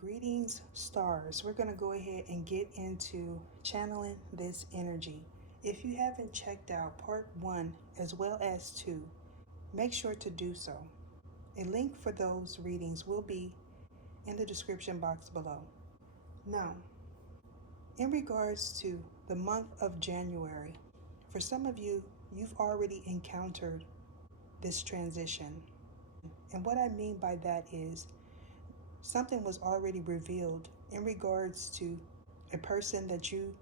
Greetings, stars. We're going to go ahead and get into channeling this energy. If you haven't checked out part 1 as well as 2, make sure to do so. A link for those readings will be in the description box below. Now, in regards to the month of January, for some of you, you've already encountered this transition. And what I mean by that is something was already revealed in regards to a person that you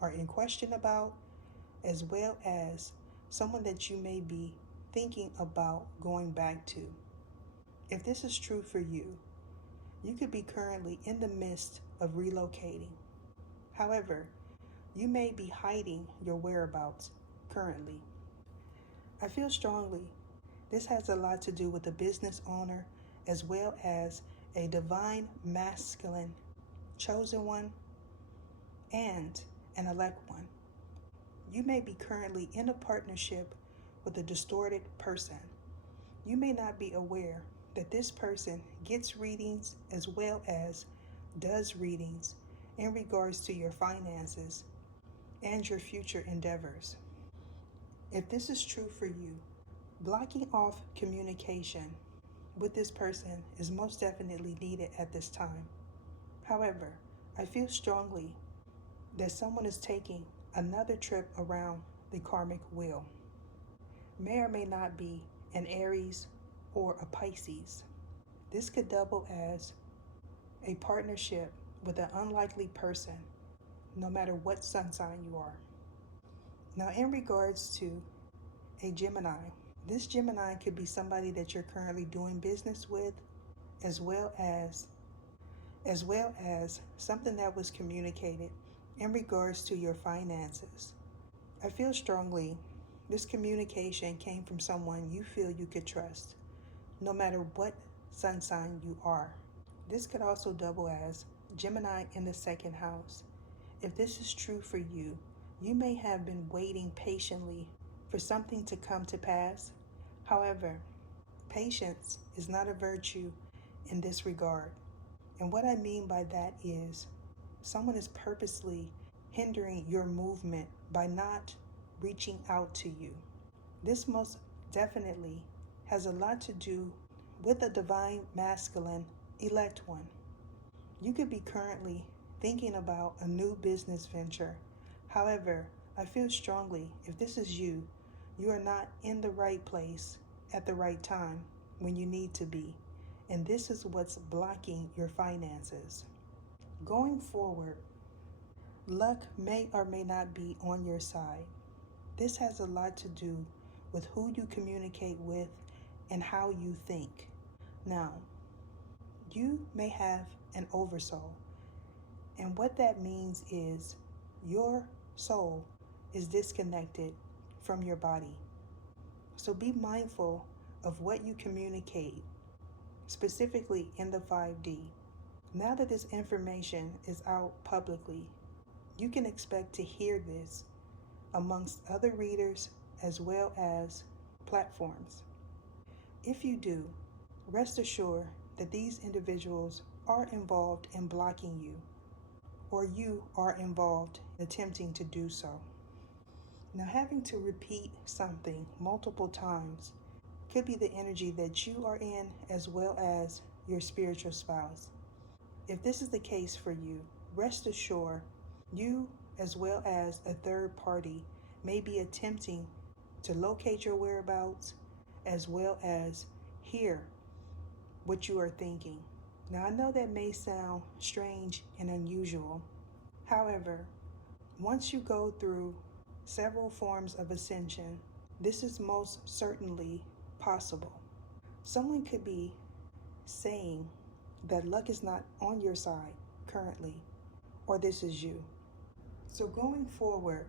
are in question about, as well as someone that you may be thinking about going back to. If this is true for you, you could be currently in the midst of relocating. However, you may be hiding your whereabouts currently. I feel strongly this has a lot to do with a business owner as well as a divine masculine chosen one and an elect one. You may be currently in a partnership with a distorted person. You may not be aware that this person gets readings as well as does readings in regards to your finances and your future endeavors. If this is true for you, blocking off communication with this person is most definitely needed at this time. However, I feel strongly that someone is taking another trip around the karmic wheel. May or may not be an Aries or a Pisces. This could double as a partnership with an unlikely person, no matter what sun sign you are. Now, in regards to a Gemini, this Gemini could be somebody that you're currently doing business with, as well as something that was communicated in regards to your finances. I feel strongly this communication came from someone you feel you could trust, no matter what sun sign you are. This could also double as Gemini in the second house. If this is true for you, you may have been waiting patiently for something to come to pass. However, patience is not a virtue in this regard. And what I mean by that is someone is purposely hindering your movement by not reaching out to you. This most definitely has a lot to do with a divine masculine elect one. You could be currently thinking about a new business venture. However, I feel strongly if this is you, you are not in the right place at the right time when you need to be. And this is what's blocking your finances. Going forward, luck may or may not be on your side. This has a lot to do with who you communicate with and how you think. Now, you may have an oversoul. And what that means is your soul is disconnected from your body. So be mindful of what you communicate, specifically in the 5D. Now that this information is out publicly, you can expect to hear this amongst other readers as well as platforms. If you do, rest assured that these individuals are involved in blocking you, or you are involved in attempting to do so. Now, having to repeat something multiple times could be the energy that you are in as well as your spiritual spouse. If this is the case for you, rest assured you as well as a third party may be attempting to locate your whereabouts as well as hear what you are thinking. Now, I know that may sound strange and unusual. However, once you go through several forms of ascension, this is most certainly possible. Someone could be saying that luck is not on your side currently, or this is you. So going forward,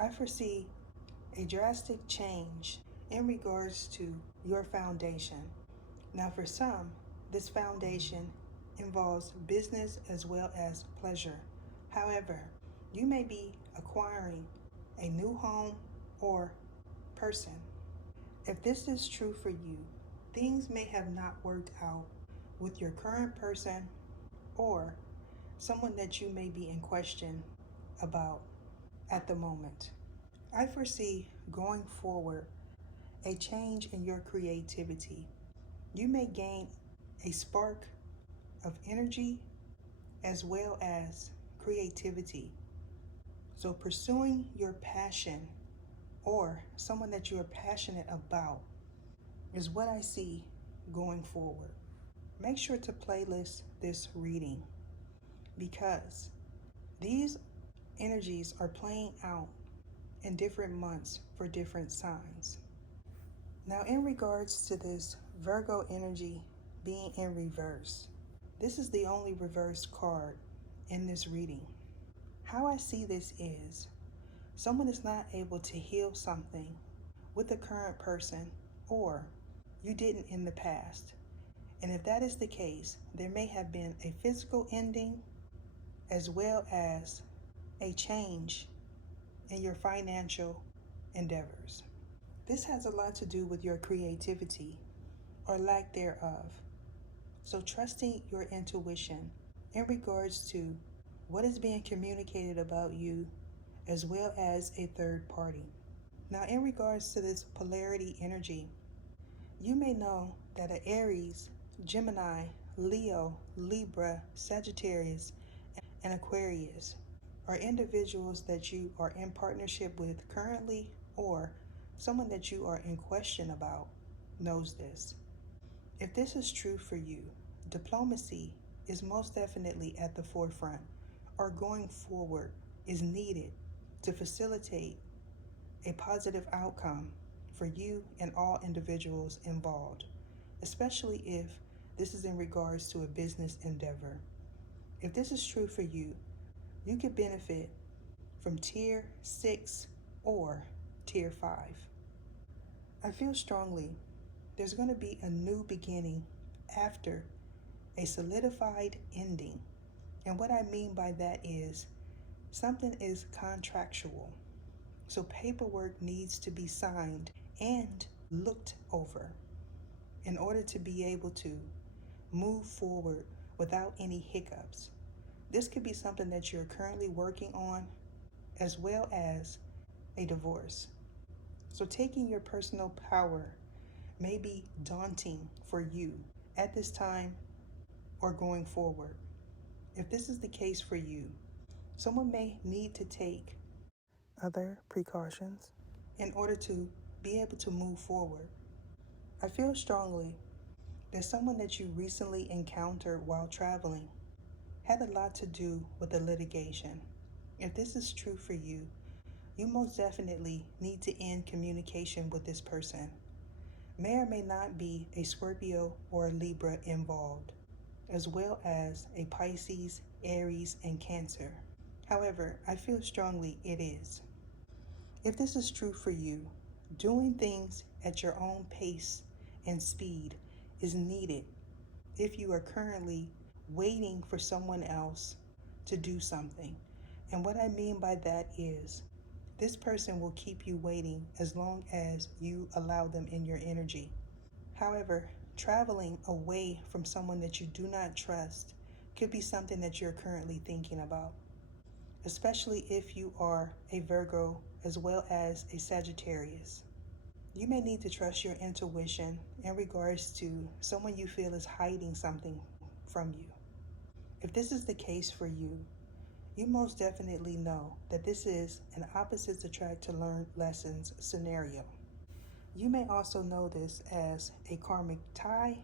I foresee a drastic change in regards to your foundation. Now, for some, this foundation involves business as well as pleasure. However, you may be acquiring a new home or person. If this is true for you, things may have not worked out with your current person or someone that you may be in question about at the moment. I foresee going forward a change in your creativity. You may gain a spark of energy as well as creativity. So, pursuing your passion or someone that you are passionate about is what I see going forward. Make sure to playlist this reading because these energies are playing out in different months for different signs. Now, in regards to this Virgo energy being in reverse, this is the only reverse card in this reading. How I see this is someone is not able to heal something with the current person, or you didn't in the past. And if that is the case, there may have been a physical ending as well as a change in your financial endeavors. This has a lot to do with your creativity or lack thereof. So, trusting your intuition in regards to what is being communicated about you as well as a third party. Now, in regards to this polarity energy, you may know that an Aries, Gemini, Leo, Libra, Sagittarius, and Aquarius are individuals that you are in partnership with currently, or someone that you are in question about knows this. If this is true for you, diplomacy is most definitely at the forefront, or going forward is needed to facilitate a positive outcome for you and all individuals involved, especially if this is in regards to a business endeavor. If this is true for you, you could benefit from Tier 6 or Tier 5. I feel strongly there's going to be a new beginning after a solidified ending. And what I mean by that is something is contractual. So paperwork needs to be signed and looked over in order to be able to move forward without any hiccups. This could be something that you're currently working on, as well as a divorce. So taking your personal power may be daunting for you at this time or going forward. If this is the case for you, someone may need to take other precautions in order to be able to move forward. I feel strongly that someone that you recently encountered while traveling had a lot to do with the litigation. If this is true for you, you most definitely need to end communication with this person. May or may not be a Scorpio or a Libra involved, as well as a Pisces, Aries, and Cancer. However, I feel strongly it is. If this is true for you, doing things at your own pace and speed is needed if you are currently waiting for someone else to do something. And what I mean by that is this person will keep you waiting as long as you allow them in your energy. However, traveling away from someone that you do not trust could be something that you're currently thinking about, especially if you are a Virgo as well as a Sagittarius. You may need to trust your intuition in regards to someone you feel is hiding something from you. If this is the case for you, you most definitely know that this is an opposites attract to learn lessons scenario. You may also know this as a karmic tie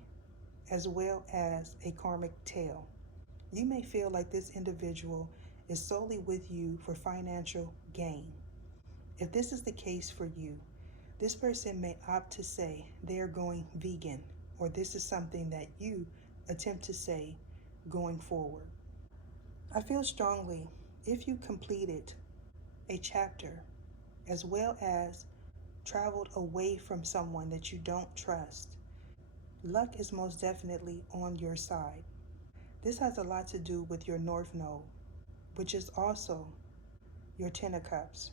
as well as a karmic tail. You may feel like this individual is solely with you for financial gain. If this is the case for you, this person may opt to say they are going vegan, or this is something that you attempt to say going forward. I feel strongly if you completed a chapter as well as traveled away from someone that you don't trust, luck is most definitely on your side. This has a lot to do with your North Node, which is also your Ten of Cups.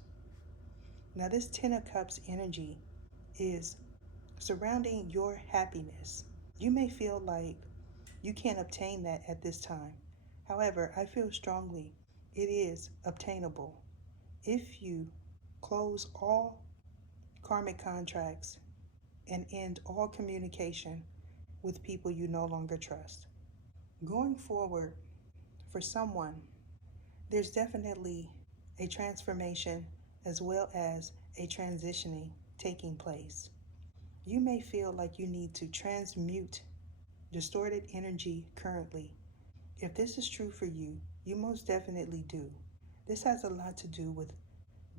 Now, this Ten of Cups energy is surrounding your happiness. You may feel like you can't obtain that at this time. However, I feel strongly it is obtainable if you close all karmic contracts and end all communication with people you no longer trust. Going forward, for someone, there's definitely a transformation as well as a transitioning taking place. You may feel like you need to transmute distorted energy currently. If this is true for you, you most definitely do. This has a lot to do with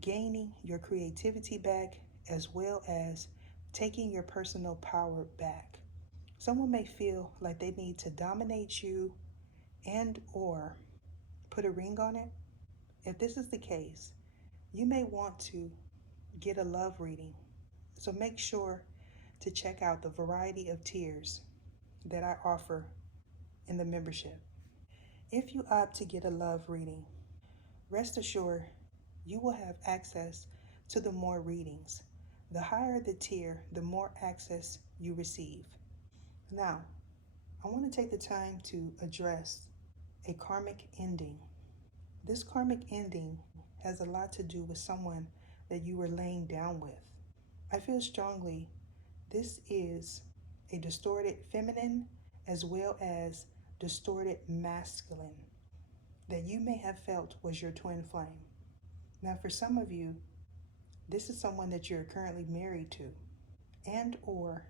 gaining your creativity back as well as taking your personal power back. Someone may feel like they need to dominate you and or put a ring on it. If this is the case, you may want to get a love reading. So make sure to check out the variety of tiers that I offer in the membership. If you opt to get a love reading, rest assured you will have access to the more readings. The higher the tier, the more access you receive. Now, I want to take the time to address a karmic ending. This karmic ending has a lot to do with someone that you were laying down with. I feel strongly this is a distorted feminine as well as distorted masculine that you may have felt was your twin flame. Now, for some of you, this is someone that you're currently married to and or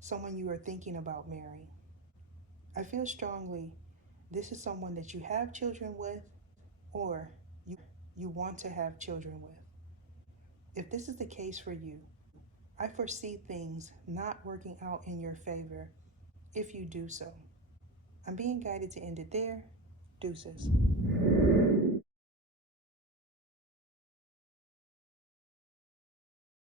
someone you are thinking about marrying. I feel strongly this is someone that you have children with or you want to have children with. If this is the case for you, I foresee things not working out in your favor if you do so. I'm being guided to end it there. Deuces.